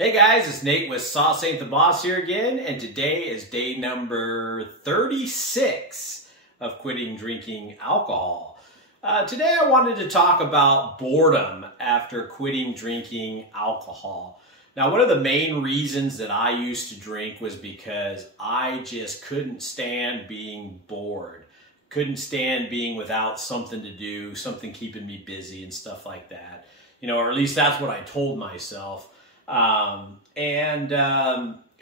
Hey guys, it's Nate with Sauce Ain't the Boss here again, and today is day number 36 of quitting drinking alcohol. Today I wanted to talk about boredom after quitting drinking alcohol. Now, one of the main reasons that I used to drink was because I just couldn't stand being bored. Couldn't stand being without something to do, something keeping me busy and stuff like that. You know, or at least that's what I told myself.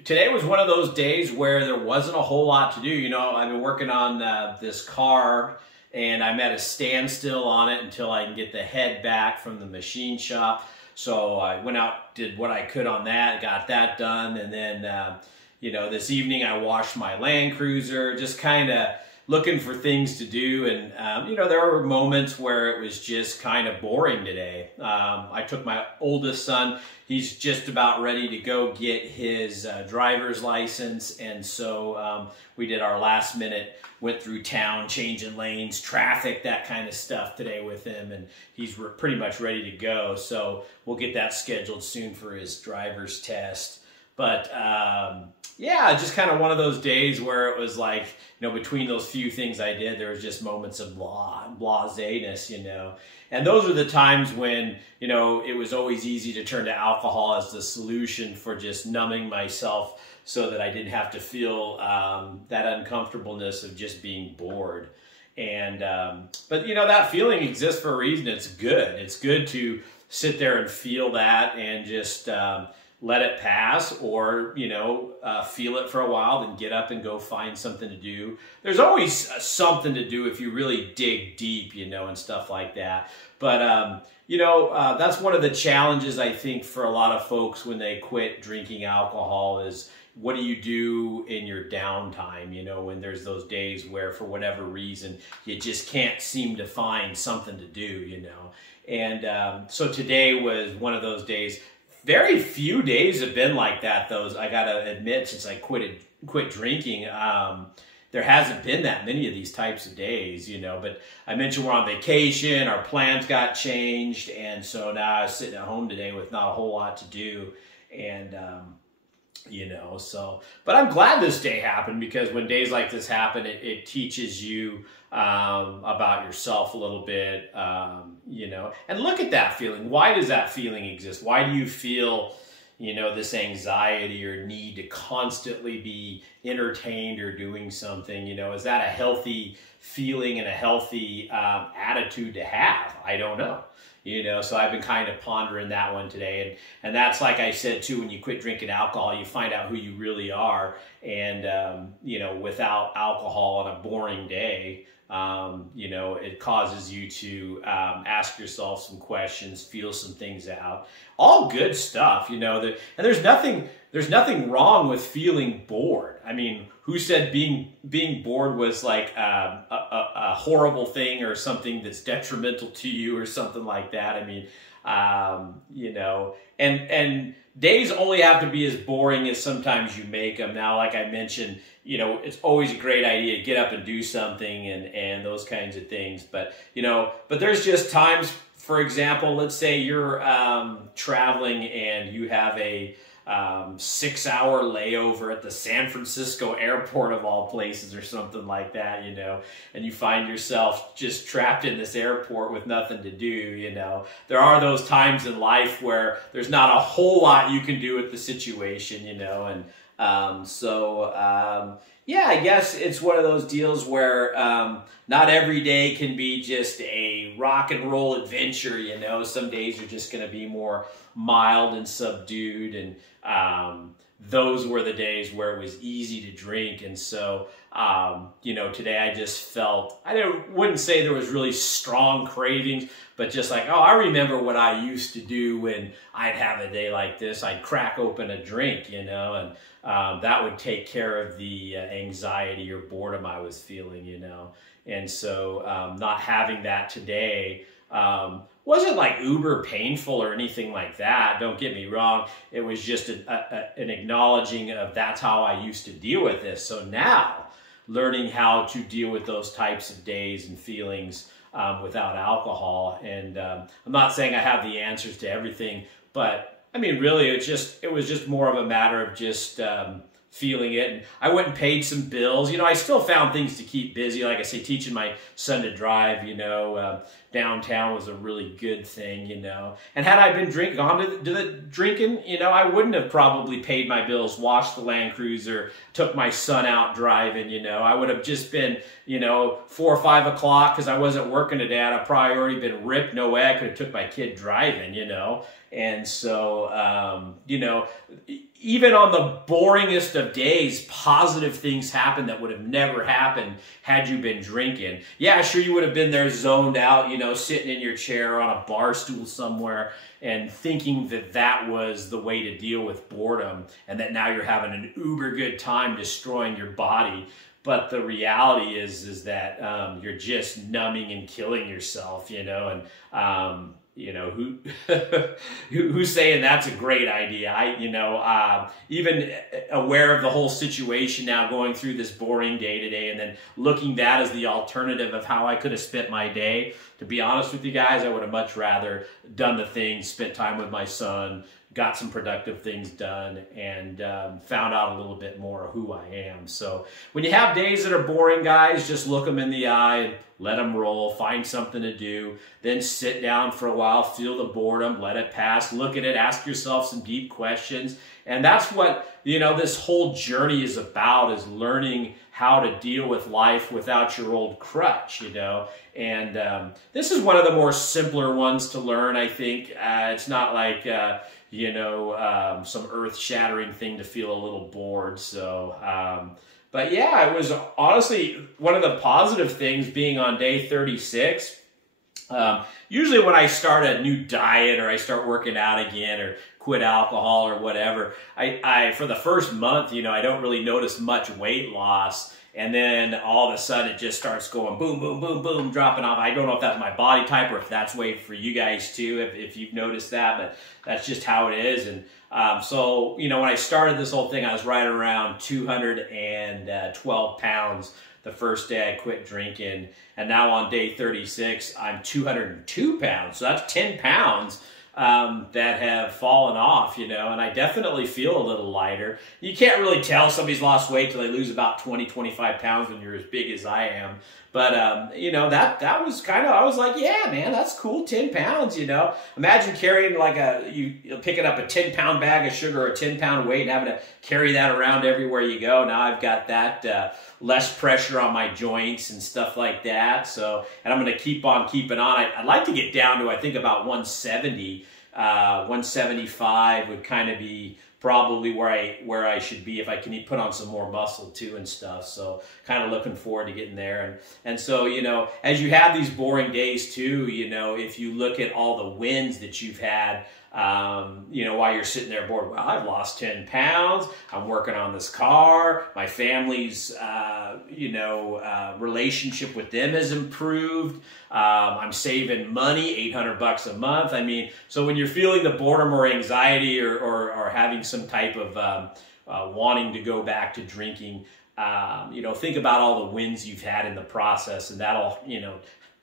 Today was one of those days where there wasn't a whole lot to do. You know, I've been working on this car, and I'm at a standstill on it until I can get the head back from the machine shop. So I went out, did what I could on that, got that done, and then, you know, this evening I washed my Land Cruiser, just kind of looking for things to do. And, you know, there were moments where it was just kind of boring today. I took my oldest son. He's just about ready to go get his driver's license. And so we did our last minute, went through town, changing lanes, traffic, that kind of stuff today with him. And he's pretty much ready to go. So we'll get that scheduled soon for his driver's test. But yeah, just kind of one of those days where it was like, you know, between those few things I did, there was just moments of blase-ness, you know. And those are the times when, you know, it was always easy to turn to alcohol as the solution for just numbing myself so that I didn't have to feel that uncomfortableness of just being bored. And, but, you know, that feeling exists for a reason. It's good. It's good to sit there and feel that and just let it pass, or, you know, feel it for a while, then get up and go find something to do. There's always something to do if you really dig deep, you know, and stuff like that. But, you know, that's one of the challenges, I think, for a lot of folks when they quit drinking alcohol is, what do you do in your downtime, you know, when there's those days where for whatever reason you just can't seem to find something to do, you know. And so today was one of those days. Very few days have been like that, though. I gotta admit, since I quit drinking, there hasn't been that many of these types of days, you know. But I mentioned we're on vacation, our plans got changed, and so now I'm sitting at home today with not a whole lot to do, and you know, so. But I'm glad this day happened, because when days like this happen, it teaches you about yourself a little bit, you know, and look at that feeling. Why does that feeling exist? Why do you feel, you know, this anxiety or need to constantly be entertained or doing something? You know, is that a healthy feeling and a healthy attitude to have? I don't know. You know, so I've been kind of pondering that one today. And that's, like I said, too, when you quit drinking alcohol, you find out who you really are. And, you know, without alcohol on a boring day, you know, it causes you to ask yourself some questions, feel some things out. All good stuff, you know. And there's nothing wrong with feeling bored. I mean, who said being bored was like a horrible thing or something that's detrimental to you or something like that? I mean, you know, and days only have to be as boring as sometimes you make them. Now, like I mentioned, you know, it's always a great idea to get up and do something and those kinds of things. But, you know, but there's just times, for example, let's say you're traveling and you have a 6-hour layover at the San Francisco airport, of all places, or something like that, you know, and you find yourself just trapped in this airport with nothing to do, you know. There are those times in life where there's not a whole lot you can do with the situation, you know, and yeah, I guess it's one of those deals where not every day can be just a rock and roll adventure, you know. Some days are just going to be more mild and subdued, and those were the days where it was easy to drink. And so, you know, today I just felt, wouldn't say there was really strong cravings, but just like, oh, I remember what I used to do when I'd have a day like this. I'd crack open a drink, you know, and that would take care of the anxiety or boredom I was feeling, you know. And so not having that today wasn't like uber painful or anything like that. Don't get me wrong. It was just an acknowledging of that's how I used to deal with this. So now learning how to deal with those types of days and feelings without alcohol. And I'm not saying I have the answers to everything, but I mean, really, it was just more of a matter of just feeling it. And I went and paid some bills. You know, I still found things to keep busy. Like I say, teaching my son to drive, you know, downtown was a really good thing, you know. And had I been gone to the drinking, you know, I wouldn't have probably paid my bills, washed the Land Cruiser, took my son out driving, you know. I would have just been, you know, 4 or 5 o'clock because I wasn't working today. I'd probably already been ripped. No way I could have took my kid driving, you know. And so, you know, even on the boringest of days, positive things happen that would have never happened had you been drinking. Yeah, sure, you would have been there zoned out, you know, sitting in your chair on a bar stool somewhere and thinking that that was the way to deal with boredom and that now you're having an uber good time destroying your body. But the reality is that you're just numbing and killing yourself, you know, and you know, who's saying that's a great idea? Even aware of the whole situation now, going through this boring day today, and then looking that as the alternative of how I could have spent my day. To be honest with you guys, I would have much rather done the things, spent time with my son, got some productive things done, and found out a little bit more of who I am. So when you have days that are boring, guys, just look them in the eye and let them roll, find something to do, then sit down for a while, feel the boredom, let it pass, look at it, ask yourself some deep questions. And that's what, you know, this whole journey is about, is learning how to deal with life without your old crutch, you know. And this is one of the more simpler ones to learn, I think. It's not like, you know, some earth-shattering thing to feel a little bored. So, but yeah, it was honestly one of the positive things being on day 36. Usually when I start a new diet or I start working out again or quit alcohol or whatever, I for the first month, you know, I don't really notice much weight loss. And then all of a sudden it just starts going boom, boom, boom, boom, dropping off. I don't know if that's my body type or if that's way for you guys too, if you've noticed that, but that's just how it is. And so, you know, when I started this whole thing, I was right around 212 pounds the first day I quit drinking. And now on day 36, I'm 202 pounds. So that's 10 pounds that have fallen off, you know, and I definitely feel a little lighter. You can't really tell somebody's lost weight till they lose about 20, 25 pounds when you're as big as I am. But, you know, that was kind of, I was like, yeah, man, that's cool, 10 pounds, you know. Imagine carrying like picking up a 10-pound bag of sugar or a 10-pound weight and having to carry that around everywhere you go. Now I've got that less pressure on my joints and stuff like that. So, and I'm going to keep on keeping on. I'd like to get down to, I think, about 170. 175 would kind of be probably where I should be if I can put on some more muscle too and stuff. So kind of looking forward to getting there. And so, you know, as you have these boring days too, you know, if you look at all the wins that you've had, you know, while you're sitting there bored, well, I've lost 10 pounds. I'm working on this car. My family's, you know, relationship with them has improved. I'm saving money, $800 a month. I mean, so when you're feeling the boredom or anxiety or having some type of wanting to go back to drinking, you know, think about all the wins you've had in the process, and that'll, you know,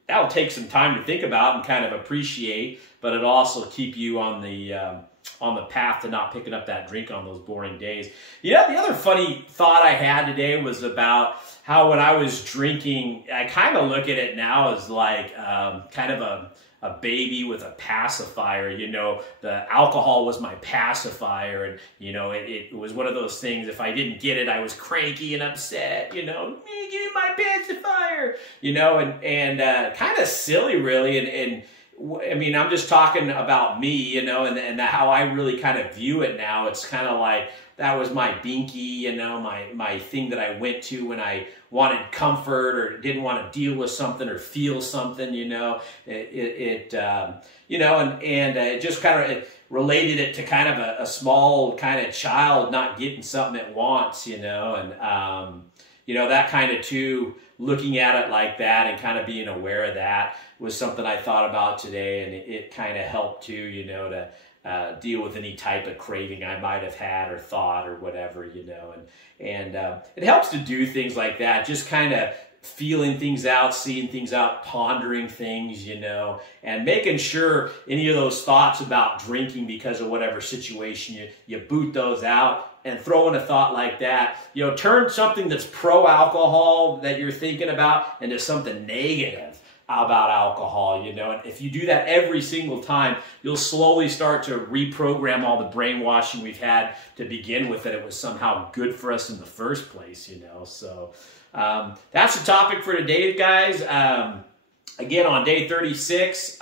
that'll take some time to think about and kind of appreciate, but it'll also keep you on the path to not picking up that drink on those boring days. Yeah, the other funny thought I had today was about how when I was drinking, I kind of look at it now as like kind of a baby with a pacifier. You know, the alcohol was my pacifier, and you know, it was one of those things. If I didn't get it, I was cranky and upset. You know, give me my pacifier. You know, and kind of silly, really. And I mean, I'm just talking about me. You know, and how I really kind of view it now. It's kind of like that was my binky. You know, my thing that I went to when I wanted comfort or didn't want to deal with something or feel something, you know, you know, and it just kind of related it to kind of a small kind of child not getting something it wants, you know, and, you know, that kind of too, looking at it like that and kind of being aware of that was something I thought about today, and it kind of helped too, you know, to deal with any type of craving I might have had or thought or whatever, you know, and it helps to do things like that, just kind of feeling things out, seeing things out, pondering things, you know, and making sure any of those thoughts about drinking because of whatever situation, you boot those out and throw in a thought like that. You know, turn something that's pro-alcohol that you're thinking about into something negative about alcohol, you know. And if you do that every single time, you'll slowly start to reprogram all the brainwashing we've had to begin with, that it was somehow good for us in the first place, you know. So that's the topic for today, guys. Again, on day 36,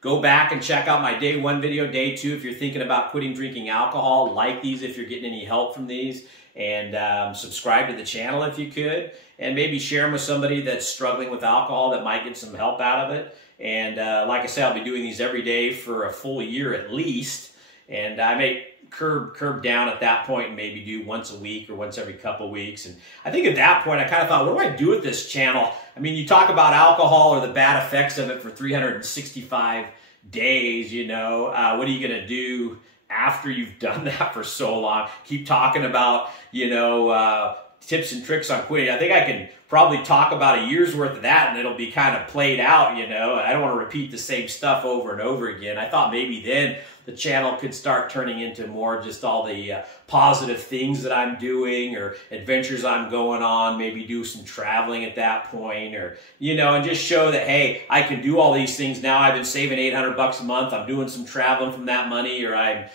go back and check out my day 1 video. Day 2, if you're thinking about quitting drinking alcohol, like these if you're getting any help from these, and subscribe to the channel if you could, and maybe share them with somebody that's struggling with alcohol that might get some help out of it. And like I said, I'll be doing these every day for a full year at least, and I may curb down at that point and maybe do once a week or once every couple weeks. And I think at that point I kind of thought, what do I do with this channel? I mean, you talk about alcohol or the bad effects of it for 365 days, you know, what are you going to do after you've done that for so long? Keep talking about, you know, tips and tricks on quitting. I think I can probably talk about a year's worth of that and it'll be kind of played out, you know. I don't want to repeat the same stuff over and over again. I thought maybe then the channel could start turning into more just all the positive things that I'm doing or adventures I'm going on, maybe do some traveling at that point, or, you know, and just show that, hey, I can do all these things now. I've been saving $800 a month. I'm doing some traveling from that money, or I'm,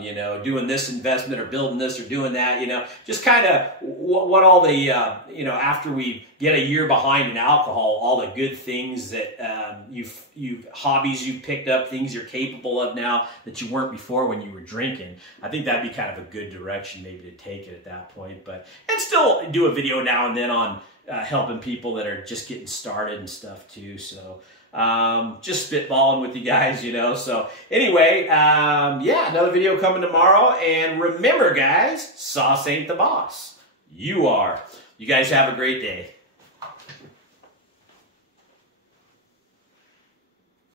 you know, doing this investment or building this or doing that, you know, just kind of what all the, you know, after we get a year behind in alcohol, all the good things that hobbies you've picked up, things you're capable of now that you weren't before when you were drinking. I think that'd be kind of a good direction maybe to take it at that point. But, and still do a video now and then on helping people that are just getting started and stuff too. So just spitballing with you guys, you know. So anyway, yeah, another video coming tomorrow. And remember, guys, sauce ain't the boss. You are. You guys have a great day.